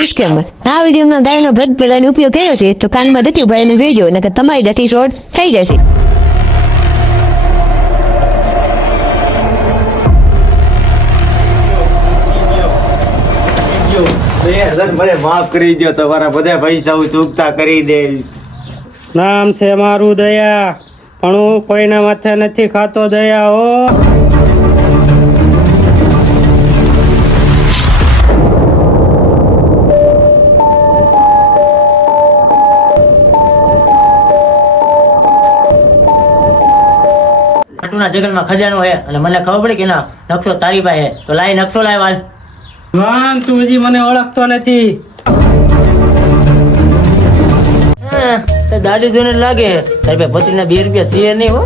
Disclaimer આ વિડીયોમાં ગાયનો ભેદ પેલાનો ઉપયોગ કર્યો છે તો કાનમાં દટી ભાઈને વેજો નકર તમારી દટી શોર્ટ થઈ જશે. મને માફ કરી દો, તમારા બધા પૈસા હું ચૂકતા કરી દઈશ. નામ છે મારું દયા, પણ હું કોઈના માથે નથી ખાતો દયા હો. ના જંગલમાં ખજાનો હે અને મને ખબર પડી કે ના નકશો તારી પાસે હે, તો લાઈ નકશો લાય વાલ. વાન તું હજી મને ઓળખતો નથી. દાદી જોઈને લાગે તારી પાસે પત્રીના 2 રૂપિયા સીએ નહીં હો.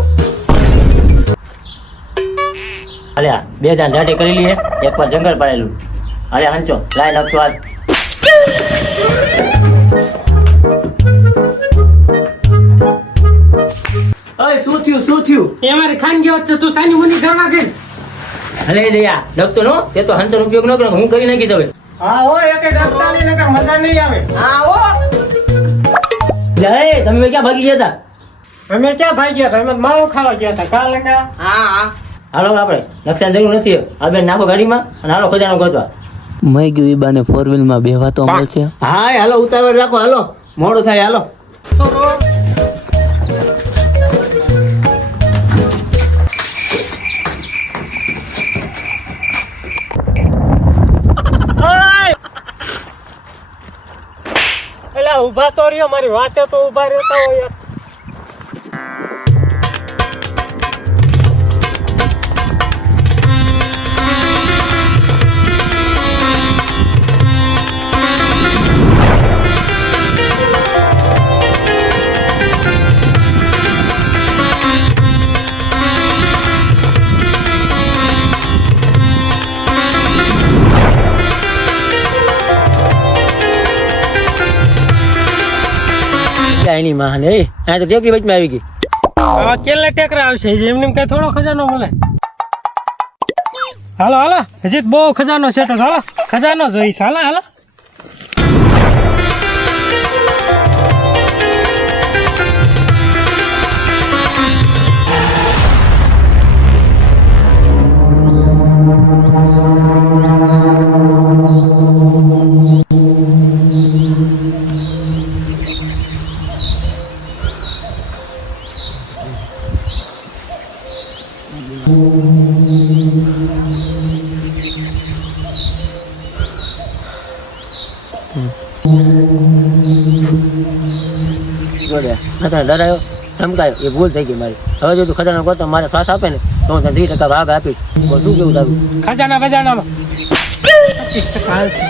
અલ્યા 2 જાણ દાઢી કરી લઈએ, એક વાર જંગલ પાડેલું. અલ્યા હંચો લાય નકશો હાલ. શું થયું? એ મારી ખાનગી વાત છે, તું સાની મુની કરવા ગઈ. અલે દયા ડગતો નો તે તો હંચો ઉપયોગ ન કરો, હું કરી નાખીશ હવે. હા હો, એકે ડરતાની નકર મજા નહીં આવે. હા હો જય તમે ક્યાં ભાગી ગયા હતા? અમે ક્યાં ભાગ્યા હતા? અમે માવો ખાવા ગયા હતા કાલે કા. હા હાલો આપણે નકશાની જરૂર નથી, આ બેન નાખો ગાડીમાં અને હાલો ખજાનો ગોતવા. મય ગયું ઈ બાને 4 માં બેહવા તો મળશે. હા હાલો ઉતાવળ રાખો, હાલો મોડું થાય હાલો. એલા ઊભા તો રહ્યો, મારી વાતે તો ઊભા રહેતા હોય યાર. એની માં ને આ તો ટેકરી વચમાં આવી ગઈ. આ કેટલા ટેકરા આવશે? એમને કઈ થોડો ખજાનો મળે. હાલો હાલો, હજી બહુ ખજાનો છે તો હાલો ખજાનો જોઈશ. હાલો હાલો. ડરાયો ધમકાયો એ ભૂલ થઈ ગઈ મારી. હવે જો તું ખજાનો ગોતો મારે સાથ આપે ને તો હું તને 2% ભાગ આપીશ. બોલ શું કેવું તારું? ખજાના બજાનામાં 25% હાલશે.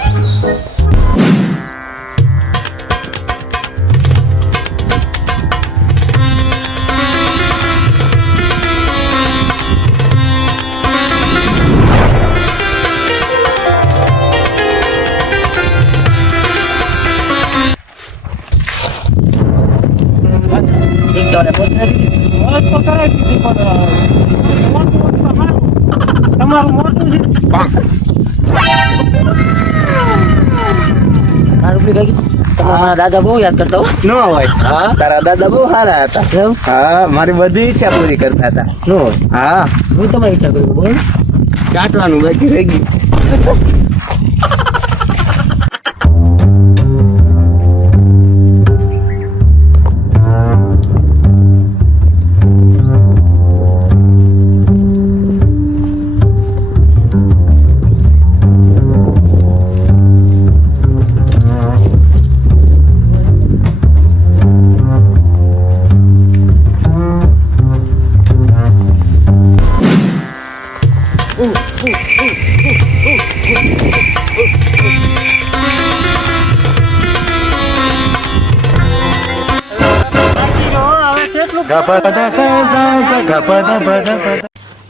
તમારું મોટું છે. તમારા દાદા બહુ યાદ કરતા હો. ન હોય. હા તારા દાદા બહુ સારા હતા. એમ? હા, મારી બધી ઈચ્છા પૂરી કરતા હતા. ન હોય. હા, હું તમારી ઈચ્છા કરું બોલ. કાટવાનું બાકી રહી ગયું.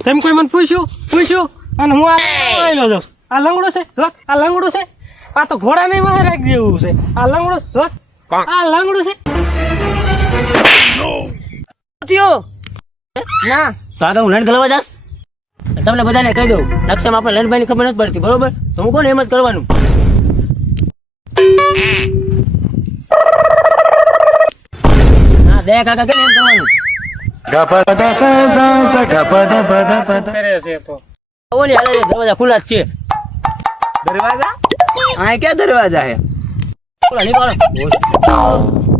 તેમ કોઈ મને પૂછ્યું અને હું આવેલો છું. આ લંગડો છે, આ લંગડો છે. આ તો ઘોડા નહીં વાહે રાખી દેવું છે. આ લંગડો આ લંગડો છે. ના તો આગળ હું લણ ગલવા જાસ. તમને બધાને કહી દઉં નકશામાં આપણે લણભાઈની ખબર નથી પડતી, બરોબર? તો હું કોને એમ જ કરવાનું. હા દે કાકા કેમ કરવાનું કરે છે તો ઓલી હાલે દરવાજા ખુલ્લા જ છે દરવાજા આ ક્યાં દરવાજા હે ખુલ્લા નીકળો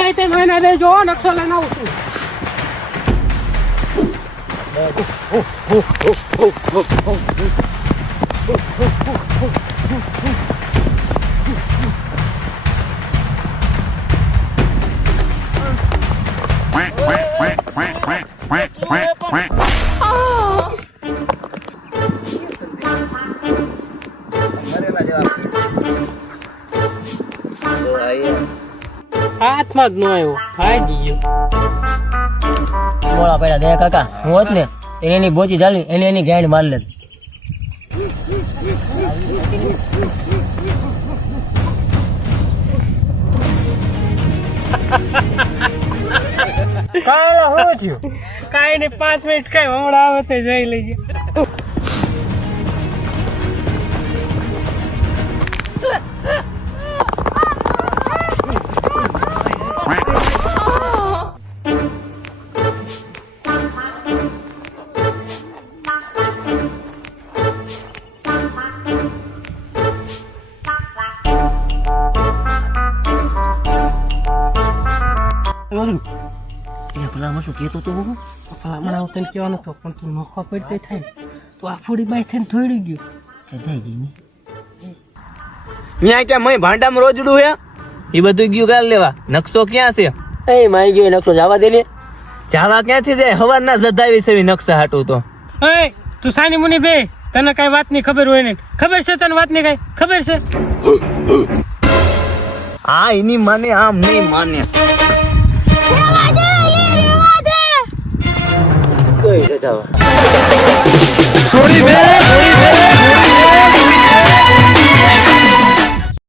એ તે મહિના દે જો નકશો લઈને આવું છું હાથમાં જ ન આવ્યો ભાગી ગયો મોળા પેલા દે કાકા હું હોત ને એની બોચી ચાલી એની ગાંડ માર લે કાંઈ નહીં 5 મિનિટ કઈ હમણાં આવે તો જઈ લઈએ ભલા શું કેતો તો હું ભલા મને તને કહેવાનો હતો પણ તું નોખો પડતી થાય તો આ ફૂડી બાઈ થઈને થોડી ગયું થઈ ગઈ ને અહીંયા ક્યાં મય ભાંડામાં રોજડું હે એ બધું ગયું ગાલ લેવા નકશો ક્યાં છે એ માઈ ગયો નકશો જવા દે લે જાવા ક્યાંથી જાય હવારના જધાવી છે નકશા હાટું તો એ તું સાની મુની બે તને કઈ વાતની ખબર હોય ને ખબર છે તને વાતની કઈ ખબર છે હા એની માને આમ નહીં માને કોઈ છે જવા સોરી બે